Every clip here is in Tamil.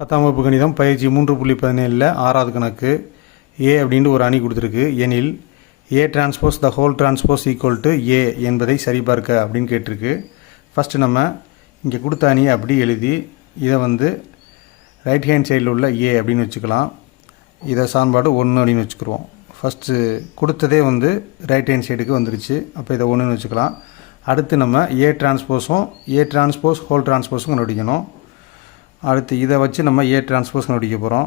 10ஆம் வகுப்பு கணிதம் பயிற்சி 3.17 ஆறாவது கணக்கு ஏ அப்படின்ட்டு ஒரு அணி கொடுத்துருக்கு. எனில் A transpose the whole transpose equal to A என்பதை சரிபார்க்க அப்படின்னு கேட்டிருக்கு. ஃபஸ்ட்டு நம்ம இங்கே கொடுத்த அணியை அப்படி எழுதி இதை ரைட் ஹேண்ட் சைடில் உள்ள ஏ அப்படின்னு வச்சுக்கலாம். இதை சான்பாடு 1 அப்படின்னு வச்சுக்கிடுவோம். ஃபஸ்ட்டு கொடுத்ததே ரைட் ஹேண்ட் சைடுக்கு வந்துருச்சு. அப்போ இதை 1ன்னு வச்சுக்கலாம். அடுத்து நம்ம ஏ டிரான்ஸ்போஸ் ஹோல் டிரான்ஸ்போஸும் கண்டுபிடிக்கணும். அடுத்து இதை வச்சு நம்ம ஏ டிரான்ஸ்போஸ் கண்டுபிடிக்க போகிறோம்.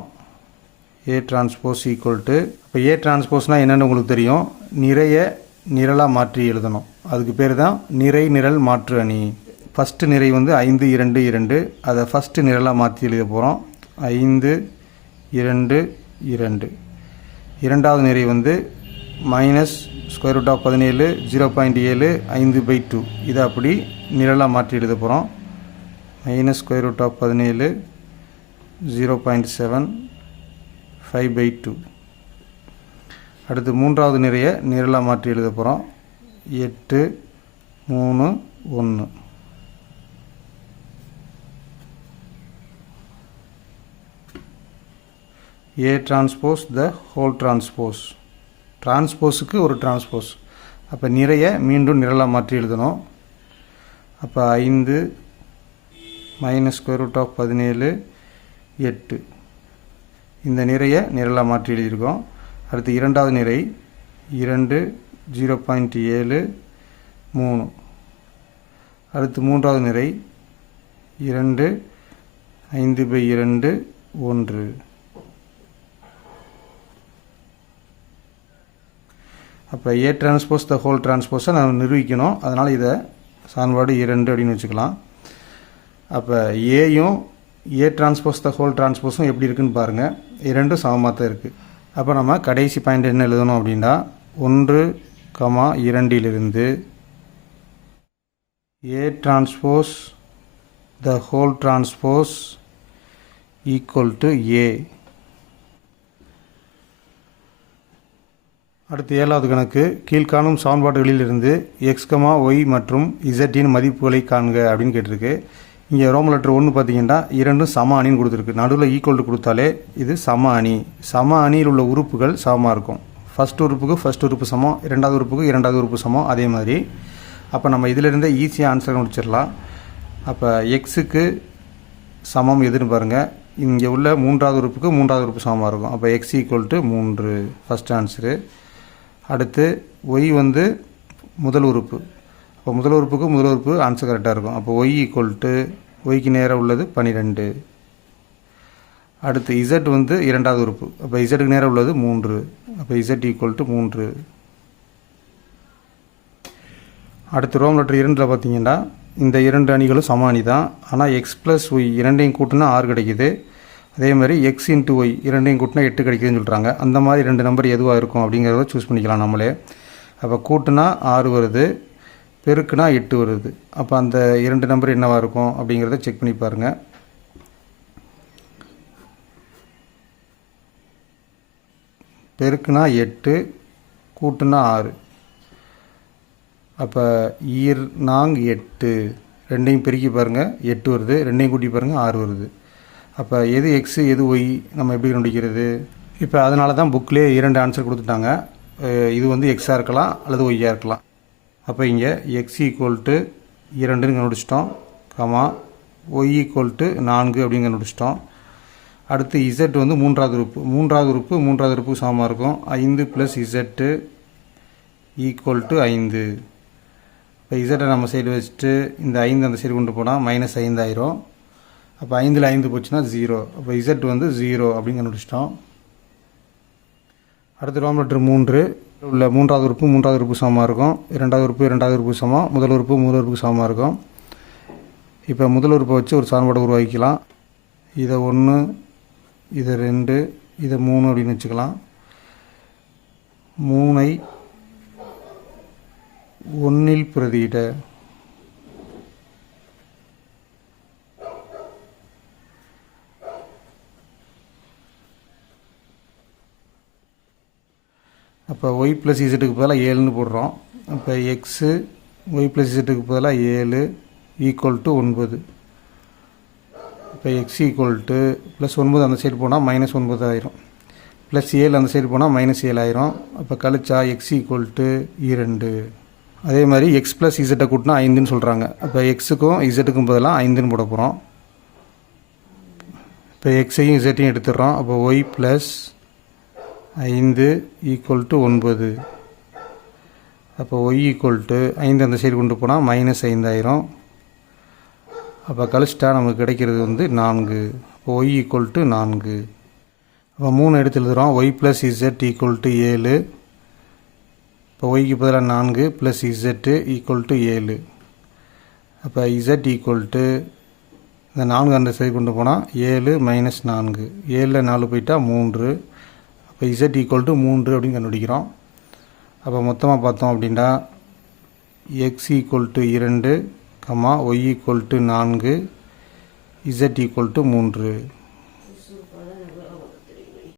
ஏ டிரான்ஸ்போஸ் ஈக்குவல் டு, இப்போ ஏ டிரான்ஸ்போஸ்னால் என்னென்னு உங்களுக்கு தெரியும். நிறைய நிரலாக மாற்றி எழுதணும். அதுக்கு பேர் தான் நிறை நிரல் மாற்று அணி. ஃபஸ்ட்டு நிறை 5 2 2, அதை ஃபஸ்ட்டு நிரலாக மாற்றி எழுத போகிறோம். 5 2 2. இரண்டாவது நிறை -√17 0.7 5/2. இதை அப்படி நிரலாக மாற்றி எழுத போகிறோம். -√17 0.7 5/2. அடுத்து மூன்றாவது நிறைய நிரலாக மாற்றி எழுத போகிறோம். 8 3 1. A transpose the whole transpose. டிரான்ஸ்போஸுக்கு ஒரு டிரான்ஸ்போஸ். அப்போ நிறைய மீண்டும் நிரலாக மாற்றி எழுதணும். அப்போ 5 -√17 8. இந்த நிறைய நிரலாக மாற்றி எழுதியிருக்கோம். அடுத்து இரண்டாவது நிறை 2 0.7 3. அடுத்து மூன்றாவது நிறை 2 5/2 1. அப்போ ஏ டிரான்ஸ்போஸ் த ஹோல் டிரான்ஸ்போஸை நம்ம நிரூபிக்கணும். அதனால் இதை சான்பாடு 2 அப்படின்னு வச்சுக்கலாம். அப்போ ஏயும் ஏ டிரான்ஸ்போஸ் த ஹோல் டிரான்ஸ்போஸும் எப்படி இருக்குன்னு பாருங்கள். இரண்டும் சமமாக தான் இருக்குது. அப்போ நம்ம கடைசி பாயிண்ட் என்ன எழுதணும் அப்படின்னா 1, 2 A transpose the whole transpose equal to A. அடுத்து 7வது கணக்கு. கீழ்காணும் சமன்பாடுகளிலிருந்து x, y மற்றும் z மதிப்புகளை காண்க அப்படின்னு கேட்டிருக்கு. இங்கே ரோமன் லெட்டர் 1 பார்த்தீங்கன்னா இரண்டும் சம அணின்னு கொடுத்துருக்கு. நடுவில் ஈக்குவல் கொடுத்தாலே இது சம அணி. சம அணியில் உள்ள உறுப்புகள் சமமாக இருக்கும். ஃபஸ்ட் உறுப்புக்கு ஃபஸ்ட் உறுப்பு சமம், இரண்டாவது உறுப்புக்கு இரண்டாவது உறுப்பு சமம். அதே மாதிரி அப்போ நம்ம இதிலிருந்தே ஈஸியாக ஆன்சர் முடிச்சிடலாம். அப்போ எக்ஸுக்கு சமம் எதுன்னு பாருங்கள். இங்கே உள்ள மூன்றாவது உறுப்புக்கு மூன்றாவது உறுப்பு சமமாக இருக்கும். அப்போ x equal to 3 first answer. அடுத்து ஒய் முதல் உறுப்பு. அப்போ முதல் உறுப்புக்கு முதல் உறுப்பு ஆன்சர் கரெக்டாக இருக்கும். அப்போ ஒய் ஈக்குவல் டு ஒய்க்கு நேராக உள்ளது 12. அடுத்து இசட் இரண்டாவது உறுப்பு. அப்போ இசட்டுக்கு நேராக உள்ளது 3. அப்போ இசட் ஈக்குவல் டு 3. அடுத்து ரோம் லெட்டர் 2 பார்த்தீங்கன்னா இந்த இரண்டு அணிகளும் சம அணி தான். ஆனால் x + y இரண்டையும் கூட்டினா 6 கிடைக்குது. அதே மாதிரி x × y இரண்டையும் கூட்டினா 8 கிடைக்குதுன்னு சொல்கிறாங்க. அந்த மாதிரி 2 நம்பர் எதுவாக இருக்கும் அப்படிங்கிறத சூஸ் பண்ணிக்கலாம் நம்மளே. அப்போ கூட்டினா 6 வருது, பெருக்குனா 8 வருது. அப்போ அந்த 2 நம்பர் என்னவாக இருக்கும் அப்படிங்கிறத செக் பண்ணி பாருங்கள். பெருக்குனா 8, கூட்டுனா 6. அப்போ 8 ரெண்டையும் பெருக்கி பாருங்கள் 8 வருது, ரெண்டையும் கூட்டி பாருங்கள் 6 வருது. அப்போ எது எக்ஸு எது ஒய் நம்ம எப்படி கண்டுபிடிக்கிறது? இப்போ அதனால தான் புக்கிலே 2 ஆன்சர் கொடுத்துட்டாங்க. இது எக்ஸாக இருக்கலாம் அல்லது ஒய்யாக இருக்கலாம். அப்போ இங்கே x ஈக்குவல் டு 2ன்னு கண்டுபிடிச்சிட்டோம், ஒய் ஈக்குவல் டு 4 அப்படின்னு கண்டுபிடிச்சிட்டோம். அடுத்து இசட் மூன்றாவது உறுப்பு. மூன்றாவது உறுப்பு சமமாக இருக்கும். 5 + z ஈக்குவல் டு 5. இப்போ இசட்டை நம்ம சைடு வச்சுட்டு இந்த 5 அந்த சைடு கொண்டு போனால் -5 ஆயிரும். அப்போ 5ல் 5 போச்சுன்னா 0. அப்போ இசட் 0 அப்படின்னு கண்டுபிடிச்சிட்டோம். அடுத்து ரோமன் லெட்டர் 3 உள்ள மூன்றாவது உறுப்பு சமமாக இருக்கும். இரண்டாவது உறுப்பு சமம், முதல் உறுப்புக்கு சமமாக இருக்கும். இப்போ முதல் உறுப்பை வச்சு ஒரு சமன்பாடு உருவாக்கிக்கலாம். இதை 1, இதை 2, இதை 3 அப்படின்னு வச்சுக்கலாம். 3ஐ 1ல் பிரதியிட. அப்போ y + zக்கு பதிலாக 7ன்னு போடுறோம். அப்போ எக்ஸு y + zக்கு பதிலாக 7 ஈக்குவல் டு 9. இப்போ எக்ஸ் ஈக்குவல் டு ப்ளஸ் 9 அந்த சைடு போனால் -9 ஆயிரும், ப்ளஸ் 7 அந்த சைடு போனால் -7 ஆயிரும். அப்போ கழிச்சா எக்ஸ் ஈக்குவல் டு 2. அதே மாதிரி எக்ஸ் ப்ளஸ் இசட்டை கூட்டினா 5ன்னு சொல்கிறாங்க. அப்போ எக்ஸுக்கும் இசட்டுக்கும் பதிலாக 5ன்னு போட போகிறோம். இப்போ எக்ஸையும் இசட்டையும் எடுத்துடுறோம். அப்போ ஒய் ப்ளஸ் 5 ஈக்குவல் டு 9. அப்போ ஒய் ஈக்குவல் டு 5 அந்த சைடு கொண்டு போனால் -5 ஆயிரும். அப்போ கழிச்சிட்டா நமக்கு கிடைக்கிறது வந்து 4. அப்போ ஒய் ஈக்குவல் டு 4. அப்போ 3 எடுத்து எழுதுகிறோம். Y plus z equal to 7. இப்போ ஒய்க்கு பதிலாக 4 ப்ளஸ் இசட்டு ஈக்குவல் டு 7. அப்போ இசட் ஈக்குவல் டு இந்த 4 அந்த சைடு கொண்டு போனால் 7 - 4, 7ல் 4 போயிட்டா 3. அப்போ இசட் ஈக்குவல் டு 3 அப்படின்னு கண்டுபிடிக்கிறோம். அப்போ மொத்தமாக பார்த்தோம் அப்படின்னா x equal to 2, y equal to 4, z equal to 3.